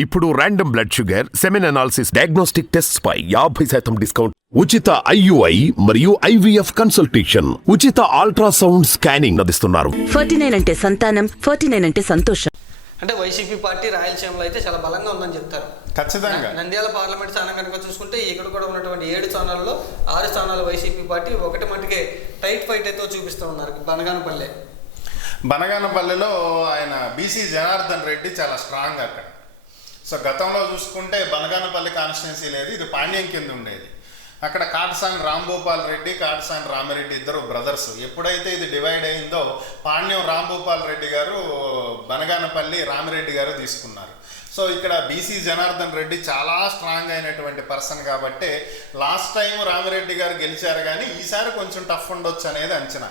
ఇప్పుడు random blood sugar, semen analysis, diagnostic tests పై 50% discount, ఉచిత IUI మరియు IVF కన్సల్టేషన్, ఉచిత అల్ట్రాసౌండ్ స్కానింగ్ అందిస్తున్నారు. 49 అంటే సంతానం, 49 అంటే సంతోషం. అంటే వైసీపీ పార్టీ రాయలసీమలో అయితే చాలా బలంగా ఉందని చెప్తారు. ఖచ్చితంగా నంద్యాల పార్లమెంట్ స్థానం కనుక చూసుకుంటే ఇక్కడ కూడా ఉన్నటువంటి 7 స్థానాల్లో 6 స్థానాలు వైసీపీ పార్టీ, ఒకటి మటుకే టైట్ ఫైట్ అయితే చూపిస్తూ ఉన్నారు. బనగానపల్లెలో ఆయన బీసీ జనార్దన్ రెడ్డి చాలా స్ట్రాంగ్ అక్కడ. సో గతంలో చూసుకుంటే బనగానపల్లి కాన్స్టిట్యున్సీ లేదు, ఇది పాండ్యం కింద ఉండేది. అక్కడ కాటసాని రాంభూపాల్ రెడ్డి, కాటసాని రామిరెడ్డి ఇద్దరు బ్రదర్స్. ఎప్పుడైతే ఇది డివైడ్ అయిందో పాండ్యం రాంభూపాల్ రెడ్డి గారు, బనగానపల్లి రామిరెడ్డి గారు తీసుకున్నారు. సో ఇక్కడ బీసీ జనార్దన్ రెడ్డి చాలా స్ట్రాంగ్ అయినటువంటి పర్సన్ కాబట్టి లాస్ట్ టైం రామిరెడ్డి గారు గెలిచారు, కానీ ఈసారి కొంచెం టఫ్ ఉండొచ్చు అనేది అంచనా.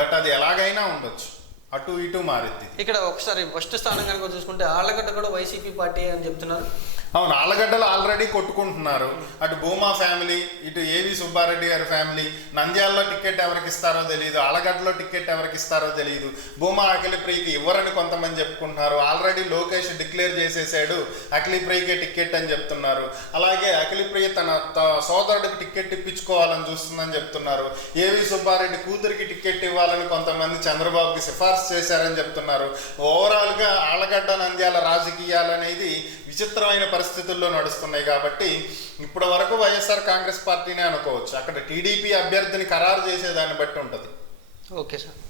బట్ అది ఎలాగైనా ఉండొచ్చు, అటు ఇటు మారిద్ది. ఇక్కడ ఒకసారి ఫస్ట్ స్థానం కనుక చూసుకుంటే ఆళ్లగడ్డ కూడా వైసీపీ పార్టీ అని చెప్తున్నారు. అవును, ఆళ్లగడ్డలు ఆల్రెడీ కొట్టుకుంటున్నారు. అటు భూమా ఫ్యామిలీ, ఇటు ఏవి సుబ్బారెడ్డి గారి ఫ్యామిలీ. నంద్యాలలో టికెట్ ఎవరికి ఇస్తారో తెలియదు, ఆళ్లగడ్డలో టికెట్ ఎవరికి ఇస్తారో తెలియదు. భూమా అఖిలప్రియకి ఇవ్వరని కొంతమంది చెప్పుకుంటున్నారు. ఆల్రెడీ లోకేష్ డిక్లేర్ చేసేసాడు అఖిలప్రియకే టికెట్ అని చెప్తున్నారు. అలాగే అఖిలప్రియ తన సోదరుడికి టికెట్ ఇప్పించుకోవాలని చూస్తుందని చెప్తున్నారు. ఏవి సుబ్బారెడ్డి కూతురికి టికెట్ ఇవ్వాలని కొంతమంది చంద్రబాబుకి సిఫార్సు చేశారని చెప్తున్నారు. ఓవరాల్గా ఆళ్లగడ్డ నంద్యాల రాజకీయాలు అనేది విచిత్రమైన పరిస్థితుల్లో నడుస్తున్నాయి. కాబట్టి ఇప్పటి వరకు వైఎస్ఆర్ కాంగ్రెస్ పార్టీనే అనుకోవచ్చు. అక్కడ టీడీపీ అభ్యర్థిని ఖరారు చేసేదాన్ని బట్టి ఉంటుంది. Okay sir.